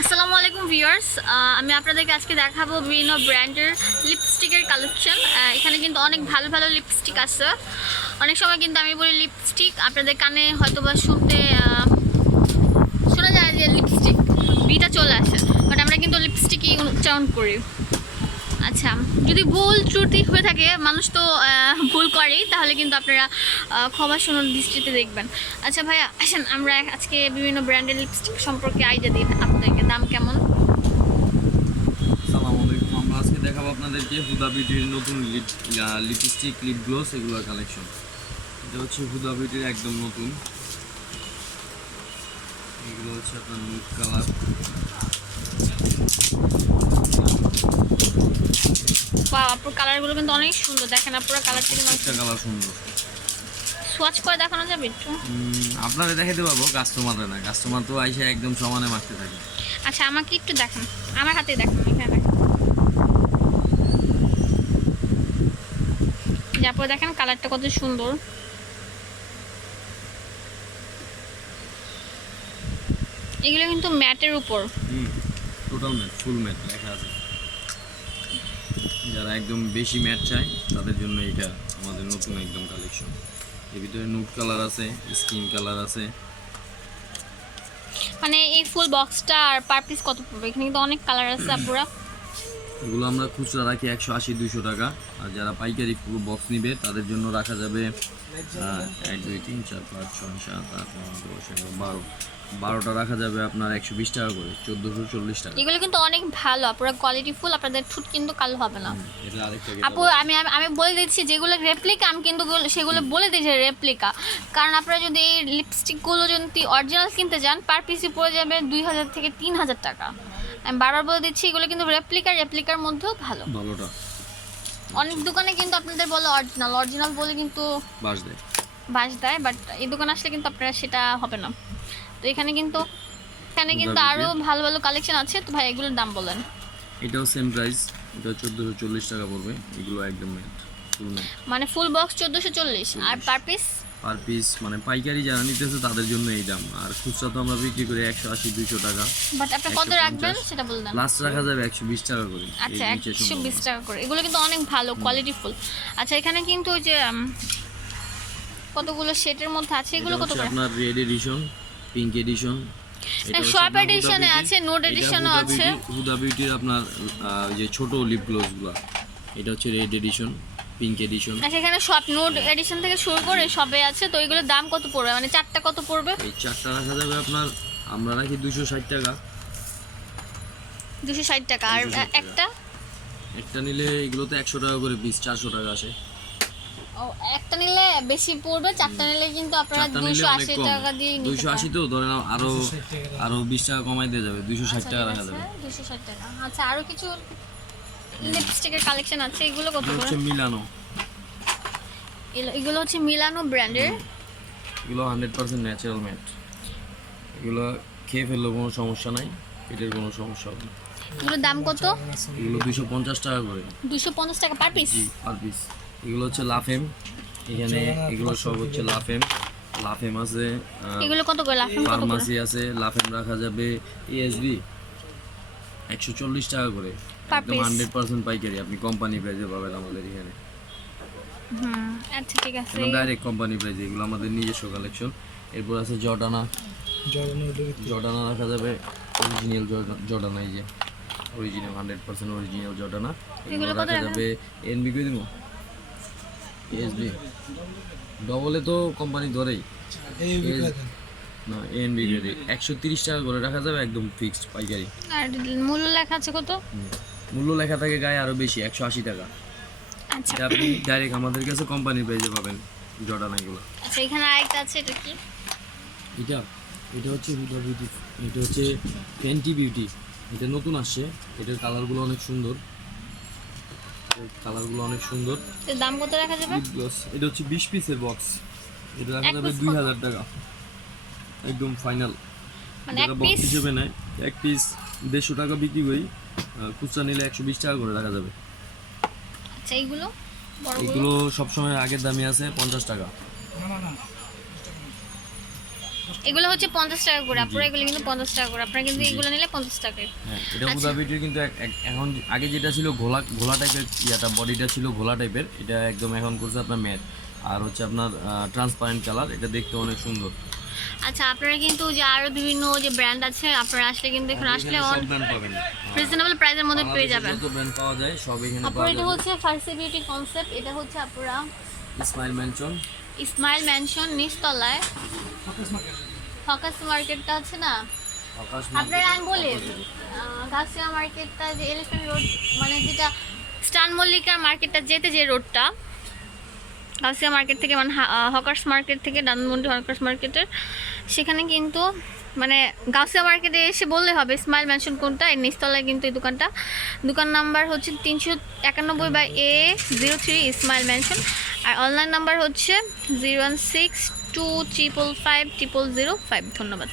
আসসালামু আলাইকুম ভিউয়ার্স। আমি আপনাদেরকে আজকে দেখাবো বিভিন্ন ব্র্যান্ডের লিপস্টিকের কালেকশন। এখানে কিন্তু অনেক ভালো ভালো লিপস্টিক আছে। অনেক সময় কিন্তু আমি বলি লিপস্টিক, আপনাদের কানে হয়তো বা শুনতে শোনা যায় যে লিপস্টিক, বিটা চলে আসে। বাট আমরা কিন্তু লিপস্টিকই উচ্চারণ করি। আচ্ছা যদি ভুল ত্রুটি হয়ে থাকে, মানুষ তো ভুল করেই, তাহলে কিন্তু আপনারা ক্ষমা সুন্দর দৃষ্টিতে দেখবেন। আচ্ছা ভাইয়া, আসেন, আমরা আজকে বিভিন্ন ব্র্যান্ডের লিপস্টিক সম্পর্কে আইডিয়া দিই। আপনাদেরকে দাম কেমন? আজকে দেখাবো আপনাদেরকে হুদা বিউটির নতুন লিপ লিপস্টিক লিপ গ্লোস এগুলোর কালেকশন এটা হচ্ছে হুদা বিউটির একদম নতুন। এগুলো হচ্ছে আপনার নুট কালার আপুর কালারগুলো কিন্তু অনেক সুন্দর। দেখেন আপুরা কালারটা কিন্তু একটা কালার সুন্দর। সোয়াচ করে দেখানো যাবে একটু? আপনারা দেখাতে পারব কাস্টমাররা না। কাস্টমার তো আইসা একদম সমানে মারতে থাকে। আচ্ছা আমাকে একটু দেখান। আমার হাতে দেখান এখানে তারপর দেখেন কালারটা কত সুন্দর। এগুলো কিন্তু ম্যাটের উপর। হুম টোটাল ম্যাট ফুল ম্যাট লেখা আছে। যারা একদম বেশি ম্যাট চায়, তাদের জন্য এটা আমাদের নতুন একদম কালেকশন এর ভিতরে নুট কালার আছে স্কিন কালার আছে। মানে এই ফুল বক্সটা আর পার পিস কত পড়বে? এখানে কিন্তু অনেক কালার আছে আপুরা। এগুলো আমরা খুচরা রাখি একশো আশি দুইশো টাকা। আর যারা পাইকারি পুরো বক্স নিবে তাদের জন্য রাখা যাবে এক দুই তিন চার পাঁচ ছয় সাত আট নয় দশ এগারো বারো। বারোটা রাখা যাবে আপনার একশো বিশ টাকা করে চোদ্দোশো চল্লিশ টাকা। এগুলো কিন্তু অনেক ভালো আপনার কোয়ালিটি ফুল আপনাদের ঠুট কিন্তু কালো হবে না। আপু আমি আমি- আমি বলে দিচ্ছি যেগুলো রেপ্লিকা আমি কিন্তু সেগুলো বলে দিচ্ছি রেপ্লিকা কারণ আপনারা যদি এই লিপস্টিকগুলো যদি অরিজিনাল কিনতে যান পার পিসি পড়ে যাবে দুই হাজার থেকে তিন হাজার টাকা। আমি বারবার বলে দিচ্ছি এগুলো কিন্তু রেপ্লিকা রেপ্লিকার মধ্যেও ভালো। ভালোটা। অনেক দোকানে কিন্তু আপনাদের বলে অরিজিনাল অরিজিনাল বলে কিন্তু বাস দেয়। বাস দেয় বাট এই দোকানে আসলে কিন্তু আপনারা সেটা হবে না। তো এখানে কিন্তু এখানে কিন্তু আরও ভালো ভালো কালেকশন আছে। তো ভাই এগুলোর দাম বলেন। এটাও সেম প্রাইস এটা চোদ্দোশো চল্লিশ টাকা পড়বে। এগুলো একদম মানে ফুল বক্স চোদ্দোশো চল্লিশ। আর পার পিস পার পিস মানে পাইকারি যারা নিতেছে তাদের জন্য এই দাম। আর খুচরা তো আমরা বিক্রি করি একশো আশি দুইশো টাকা। বাট আপনি কত 150 রাখবেন সেটা লাস্ট রাখা যাবে একশো বিশ টাকা করে আচ্ছা একশো বিশ। টাকা করে। এগুলো কিন্তু অনেক ভালো কোয়ালিটি ফুল আচ্ছা এখানে কিন্তু ওই যে কতগুলো সেটের মধ্যে আছে? এগুলো কত করে? আপনার red edition pink edition shop edition এ আছে, নোট edition ও আছে। হুদা বিউটির আপনার যে ছোট লিপ গ্লোসগুলা। এটা হচ্ছে রেড এডিশন পিঙ্ক এডিশন আচ্ছা এখানে সব নোট এডিশন থেকে শুরু করে সবে আছে তো এগুলোর দাম কত পড়বে? মানে চারটা কত পড়বে? এই চারটা রাখা যাবে আপনার আমরা রাখি দুশো ষাট টাকা। দুশো ষাট টাকা। আর একটা? একটা নিলে এগুলোতে একশো টাকা করে পিস চারশো টাকা আসে। ও একটা নিলে বেশি পড়বে চারটা নিলে কিন্তু আপনারা দুশো আশি টাকা দিয়ে নিতে দুইশো আশি তো ধরে নাও আরও আরও বিশ টাকা কমাই দিয়ে যাবে দুইশো ষাট টাকা রাখা যাবে। দুশো ষাট টাকা। আচ্ছা আরও কিছু লিপস্টিকের কালেকশন আছে এগুলো কত করে? হচ্ছে মিলানো এগুলো- হচ্ছে মিলানো ব্র্যান্ডের এগুলো হান্ড্রেড পার্সেন্ট ন্যাচারাল ম্যাট এগুলো খেয়ে ফেললেও কোনো সমস্যা নাই পেটের কোনো সমস্যা হবে এগুলোর দাম কত? এগুলো দুশো পঞ্চাশ টাকা করে। দুশো পঞ্চাশ টাকা পার পিস জি পার পিস এগুলো হচ্ছে লাফেম এখানে এগুলো সব হচ্ছে লাফেম লাফেম আছে এগুলো কত করে? লাফিং কত ফার্মাসি আছে লাফেম রাখা যাবে এএসবি একশো চল্লিশ টাকা করে। একদম হান্ড্রেড পার্সেন্ট পাইকারি। আপনি কোম্পানি প্রাইজে পাবেন আমাদের এখানে। হুম আচ্ছা ঠিক আছে। ডাইরেক্ট কোম্পানি প্রাইজে এগুলো আমাদের নিজস্ব কালেকশন এরপর আছে জর্ডানা। জর্ডানা রাখা যাবে। অরিজিনাল জর্ডানা এই যে। Original hundred percent original Jordana. এগুলো রাখা রাখা? যাবে এনবি করে দিব? এসবি ডবলে তো কোম্পানি ধরেই। না এনবি করে একশো তিরিশ টাকা করে রাখা যাবে একদম ফিক্সড পাইকারি। আর মূল্য লেখা আছে কত? মূল্য লেখা থাকে গায়ে আরও বেশি একশো আশি টাকা। আচ্ছা। আপনি ডাইরেক্ট আমাদের কাছে কোম্পানি প্রাইজে পাবেন জর্ডানা এগুলো। আচ্ছা এখানে আরেকটা আছে এটা কি? এটা এটা হচ্ছে হুদা বিউটি এটা হচ্ছে ফ্যান্টি বিউটি এটা নতুন আসছে এটার কালারগুলো অনেক সুন্দর। কালারগুলো অনেক সুন্দর। এর দাম কত রাখা যাবে? এটা হচ্ছে বিশ পিসের বক্স এটা রাখা যাবে piece দুই কত? হাজার টাকা। একদম ফাইনাল মানে এক যারা বক্স হিসেবে নেয় এক পিস দেড়শো টাকা বিক্রি করি খুচরা নিলে একশো বিশ টাকা করে রাখা যাবে। আচ্ছা এইগুলো? এগুলো সবসময় আগের দামে আছে পঞ্চাশ টাকা। এগুলো হচ্ছে পঞ্চাশ টাকা করে আপনারা এগুলো কিন্তু পঞ্চাশ টাকা করে আপনারা কিন্তু এগুলো নিলে পঞ্চাশ টাকায়। হ্যাঁ এটা আচ্ছা। কিন্তু এখন আগে যেটা ছিল ঘোলা ঘোলা টাইপের ইয়াটা বডিটা ছিল ঘোলা টাইপের এটা একদম এখন করছে আপনার ম্যাট আর হচ্ছে আপনার ট্রান্সপারেন্ট কালার এটা দেখতে অনেক সুন্দর। আচ্ছা আপনারা কিন্তু যে আরও বিভিন্ন যে ব্র্যান্ড আছে আপনারা আসলে কিন্তু এখানে আসলে রিজনেবল প্রাইসের মধ্যে পেয়ে যাবেন। যত ব্র্যান্ড পাওয়া যায় সব এখানে আপনারা পাওয়া এটা যাবে। হচ্ছে ফার্সি বিউটি কনসেপ্ট এটা হচ্ছে আপনারা স্মাইল ম্যানশন ইসমাইল ম্যানশন নিচতলায়। ফকাস মার্কেটটা আছে না? আপনারা আমি বলি গাছিয়া মার্কেটটা যে এলিফ্যান্ট রোড মানে যেটা স্টান মল্লিকার মার্কেটটা যেতে যে রোডটা গাছিয়া মার্কেট থেকে মানে হকার্স মার্কেট থেকে, ডানমন্ডি হকার্স মার্কেটের। সেখানে কিন্তু মানে গাছিয়া মার্কেটে এসে বললে হবে, স্মাইল ম্যানশন কোনটা? এর নিচতলায় কিন্তু এই দোকানটা। দোকান নাম্বার হচ্ছে তিনশো একানব্বই by A zero three, smile mansion. R online number হচ্ছে zero one six two triple five triple zero five. ধন্যবাদ।